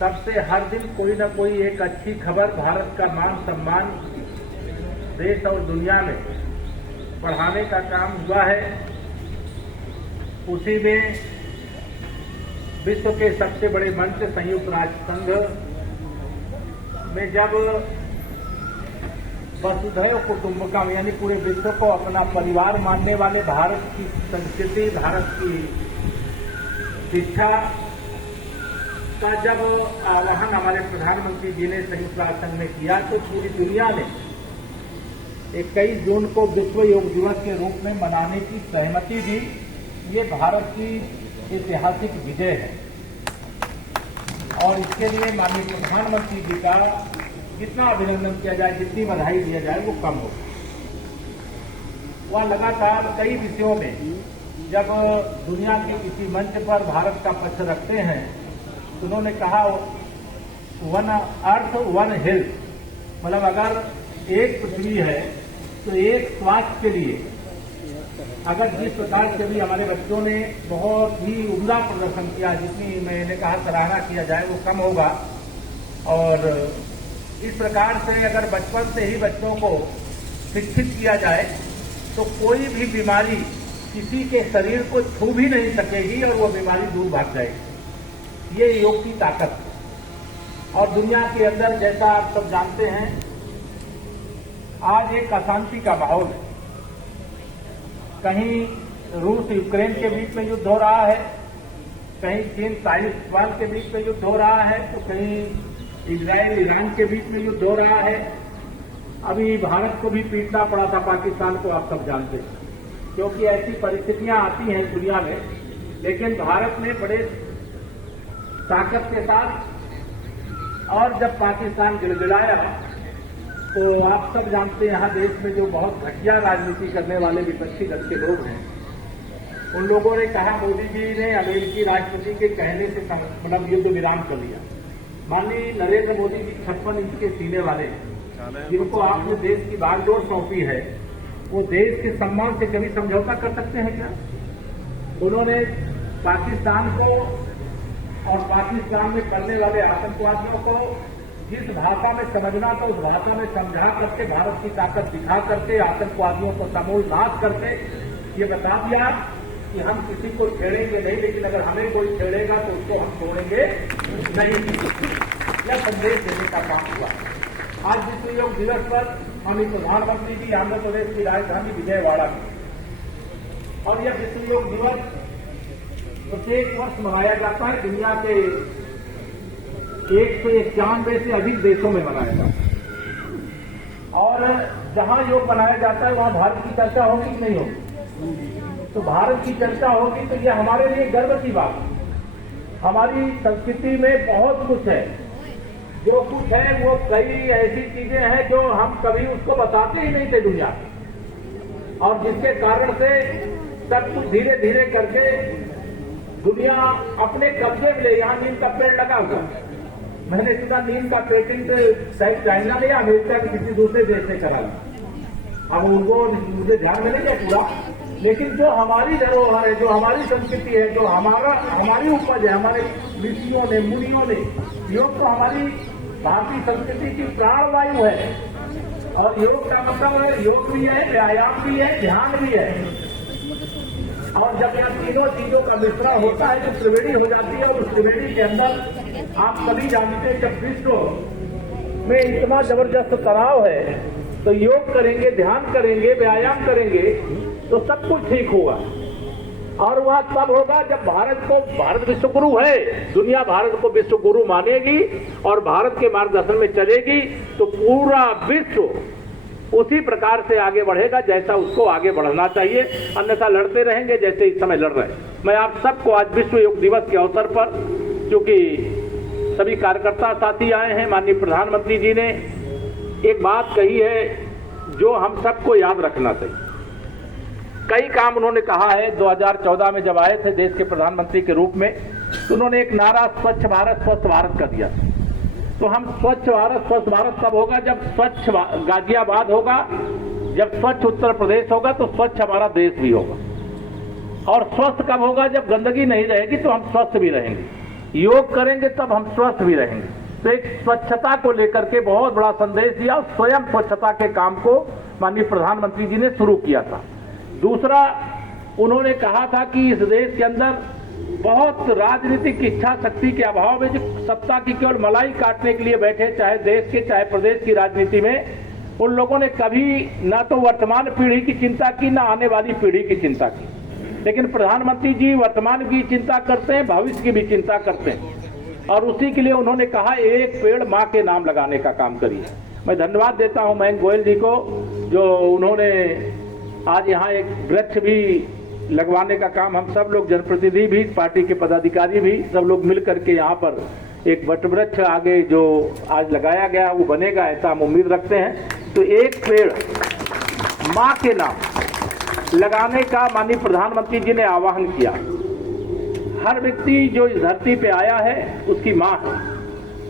तब से हर दिन कोई न कोई एक अच्छी खबर भारत का मान सम्मान देश और दुनिया में बढ़ाने का काम हुआ है। उसी में विश्व के सबसे बड़े मंच संयुक्त राष्ट्र संघ में जब वसुधैव कुटुंबकम यानी पूरे विश्व को अपना परिवार मानने वाले भारत की संस्कृति, भारत की शिक्षा का जब आह्वान हमारे प्रधानमंत्री जी ने संयुक्त राष्ट्र संघ में किया तो पूरी दुनिया ने 21 जून को विश्व योग दिवस के रूप में मनाने की सहमति दी। ये भारत की ऐतिहासिक विजय है और इसके लिए माननीय प्रधानमंत्री जी का जितना अभिनंदन किया जाए, जितनी बधाई दिया जाए वो कम हो। वह लगातार कई विषयों में जब दुनिया के किसी मंच पर भारत का पक्ष रखते हैं तो उन्होंने कहा वन अर्थ वन हेल्थ, मतलब अगर एक पृथ्वी है तो एक स्वास्थ्य के लिए अगर जिस प्रकार से भी हमारे बच्चों ने बहुत ही उम्दा प्रदर्शन किया, जितनी मैंने कहा सराहना किया जाए वो कम होगा। और इस प्रकार से अगर बचपन से ही बच्चों को शिक्षित किया जाए तो कोई भी बीमारी किसी के शरीर को छू भी नहीं सकेगी और वो बीमारी दूर भाग जाएगी। ये योग की ताकत है। और दुनिया के अंदर जैसा आप सब जानते हैं आज एक अशांति का माहौल है। कहीं रूस यूक्रेन के बीच में युद्ध हो रहा है, कहीं चीन ताइवान के बीच में युद्ध हो रहा है, तो कहीं इजराइल ईरान के बीच में युद्ध हो रहा है। अभी भारत को भी पीटना पड़ा था पाकिस्तान को, आप सब जानते हैं, क्योंकि ऐसी परिस्थितियां आती हैं दुनिया में। लेकिन भारत ने बड़े ताकत के साथ और जब पाकिस्तान गिड़गिड़ाया तो आप सब जानते हैं यहाँ देश में जो बहुत घटिया राजनीति करने वाले विपक्षी दल के लोग हैं, उन लोगों ने कहा मोदी जी ने अमेरिकी राष्ट्रपति के कहने से मतलब युद्ध विराम कर लिया। माननीय नरेंद्र मोदी जी 56 इंच के सीने वाले हैं, जिनको आपने देश की बागडोर सौंपी है, वो देश के सम्मान से कभी समझौता कर सकते हैं क्या? उन्होंने पाकिस्तान को और पाकिस्तान में करने वाले आतंकवादियों को जिस भाषा में समझना था उस भाषा में समझा करके, भारत की ताकत दिखा करके, आतंकवादियों को समूल नाश करके ये बता दिया कि हम किसी को छेड़ेंगे नहीं, लेकिन अगर हमें कोई छेड़ेगा तो उसको हम छोड़ेंगे नहीं। यह संदेश देने का काम हुआ। आज विश्व योग दिवस पर माननीय प्रधानमंत्री जी आंध्र प्रदेश की राजधानी विजयवाड़ा में, और यह विश्व योग दिवस प्रत्येक वर्ष मनाया जाता है। दुनिया के 191 से अधिक देशों में मनाया जाता है और जहां योग मनाया जाता है वहां भारत की चर्चा होगी कि नहीं होगी? तो भारत की चर्चा होगी तो यह हमारे लिए गर्व की बात है। हमारी संस्कृति में बहुत कुछ है, जो कुछ है वो कई ऐसी चीजें हैं जो हम कभी उसको बताते ही नहीं थे दुनिया में, और जिसके कारण से सब कुछ धीरे धीरे करके दुनिया अपने कब्जे में ले। यहाँ नीम का पेड़ लगा हुआ, मैंने सुना नीम का पेटेंट शायद चाइना ने या अमेरिका के किसी दूसरे देश ने करा। अब उनको मुझे ध्यान में नहीं है पूरा, लेकिन जो हमारी धरोहर है, जो हमारी संस्कृति है, जो हमारी उपज है, हमारे ऋषियों ने मुनियों ने, योग तो हमारी भारतीय संस्कृति की प्राणवायु है। और योग का मतलब है योग भी है, व्यायाम भी है, ध्यान भी है। और जब यह तीनों चीजों का मिश्रण होता है तो त्रिवेणी हो जाती है। और उस त्रिवेणी के अंदर आप सभी जानते हैं जब विश्व में इतना जबरदस्त तनाव है तो योग करेंगे, ध्यान करेंगे, व्यायाम करेंगे तो सब कुछ ठीक होगा। और वह तब होगा जब भारत विश्व गुरु है, दुनिया भारत को विश्व गुरु मानेगी और भारत के मार्गदर्शन में चलेगी तो पूरा विश्व उसी प्रकार से आगे बढ़ेगा जैसा उसको आगे बढ़ना चाहिए। अन्यथा लड़ते रहेंगे जैसे इस समय लड़ रहे हैं। मैं आप सबको आज विश्व योग दिवस के अवसर पर, क्योंकि सभी कार्यकर्ता साथी आए हैं, माननीय प्रधानमंत्री जी ने एक बात कही है जो हम सबको याद रखना चाहिए। कई काम उन्होंने कहा है। 2014 में जब आए थे देश के प्रधानमंत्री के रूप में तो उन्होंने एक नारा स्वच्छ भारत का दिया। तो हम स्वच्छ भारत कब होगा? जब स्वच्छ गाजियाबाद होगा, जब स्वच्छ उत्तर प्रदेश होगा तो स्वच्छ हमारा देश भी होगा। और स्वस्थ कब होगा? जब गंदगी नहीं रहेगी तो हम स्वस्थ भी रहेंगे। योग करेंगे तब हम स्वस्थ भी रहेंगे। तो एक स्वच्छता को लेकर के बहुत बड़ा संदेश दिया और स्वयं स्वच्छता के काम को माननीय प्रधानमंत्री जी ने शुरू किया था। दूसरा, उन्होंने कहा था कि इस देश के अंदर बहुत राजनीतिक इच्छा शक्ति के अभाव में जो सत्ता की केवल मलाई काटने के लिए बैठे, चाहे देश के चाहे प्रदेश की राजनीति में, उन लोगों ने कभी ना तो वर्तमान पीढ़ी की चिंता की, ना आने वाली पीढ़ी की चिंता की। लेकिन प्रधानमंत्री जी वर्तमान की चिंता करते हैं, भविष्य की भी चिंता करते हैं, और उसी के लिए उन्होंने कहा एक पेड़ माँ के नाम लगाने का काम करिए। मैं धन्यवाद देता हूं मयंक गोयल जी को, जो उन्होंने आज यहाँ एक वृक्ष भी लगवाने का काम, हम सब लोग जनप्रतिनिधि भी, पार्टी के पदाधिकारी भी, सब लोग मिल करके यहाँ पर एक वटवृक्ष आगे जो आज लगाया गया वो बनेगा, ऐसा हम उम्मीद रखते हैं। तो एक पेड़ माँ के नाम लगाने का माननीय प्रधानमंत्री जी ने आह्वान किया। हर व्यक्ति जो इस धरती पे आया है उसकी माँ है,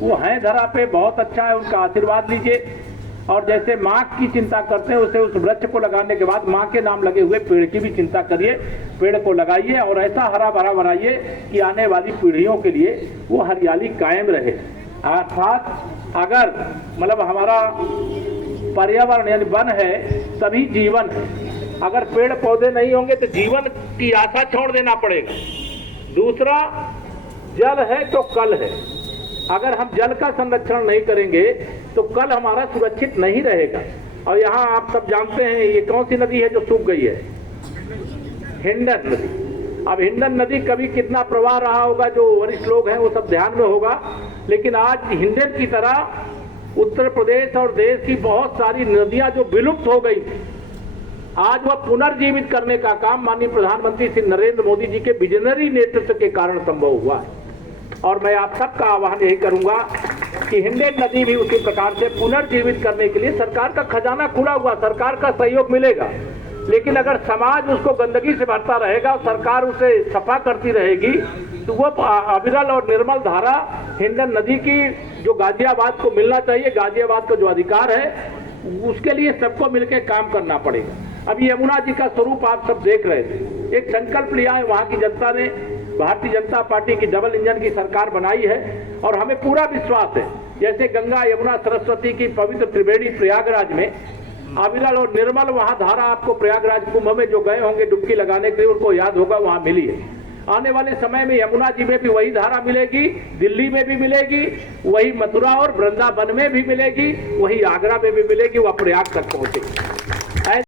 वो है धरा पे, बहुत अच्छा है, उनका आशीर्वाद लीजिए। और जैसे माँ की चिंता करते हैं उसे उस वृक्ष को लगाने के बाद माँ के नाम लगे हुए पेड़ की भी चिंता करिए, पेड़ को लगाइए और ऐसा हरा भरा बनाइए कि आने वाली पीढ़ियों के लिए वो हरियाली कायम रहे। अर्थात अगर मतलब हमारा पर्यावरण यानी वन है तभी जीवन है, अगर पेड़ पौधे नहीं होंगे तो जीवन की आशा छोड़ देना पड़ेगा। दूसरा, जल है तो कल है, अगर हम जल का संरक्षण नहीं करेंगे तो कल हमारा सुरक्षित नहीं रहेगा। और यहाँ आप सब जानते हैं ये कौन सी नदी है जो सूख गई है? हिंडन नदी। अब हिंडन नदी कभी कितना प्रवाह रहा होगा, जो वरिष्ठ लोग हैं वो सब ध्यान में होगा, लेकिन आज हिंडन की तरह उत्तर प्रदेश और देश की बहुत सारी नदियां जो विलुप्त हो गई, आज वह पुनर्जीवित करने का काम माननीय प्रधानमंत्री श्री नरेंद्र मोदी जी के विजनरी नेतृत्व के कारण संभव हुआ है। और मैं आप सबका आह्वान यही करूंगा कि हिंडन नदी भी उसी प्रकार से पुनर्जीवित करने के लिए सरकार का खजाना खुला हुआ, सरकार का सहयोग मिलेगा। लेकिन अगर समाज उसको गंदगी से भरता रहेगा और सरकार उसे सफा करती रहेगी तो वो अविरल और निर्मल धारा हिंडन नदी की जो गाजियाबाद को मिलना चाहिए, गाजियाबाद का जो अधिकार है, उसके लिए सबको मिलकर काम करना पड़ेगा। अभी यमुना जी का स्वरूप आप सब देख रहे थे, एक संकल्प लिया है वहां की जनता ने, भारतीय जनता पार्टी की डबल इंजन की सरकार बनाई है और हमें पूरा विश्वास है जैसे गंगा यमुना सरस्वती की पवित्र त्रिवेणी प्रयागराज में अविरल और निर्मल वहां धारा आपको प्रयागराज कुंभ में जो गए होंगे डुबकी लगाने के लिए उनको याद होगा वहां मिली है। आने वाले समय में यमुना जी में भी वही धारा मिलेगी, दिल्ली में भी मिलेगी, वही मथुरा और वृंदावन में भी मिलेगी, वही आगरा में भी मिलेगी, वह प्रयाग तक पहुंचेगी।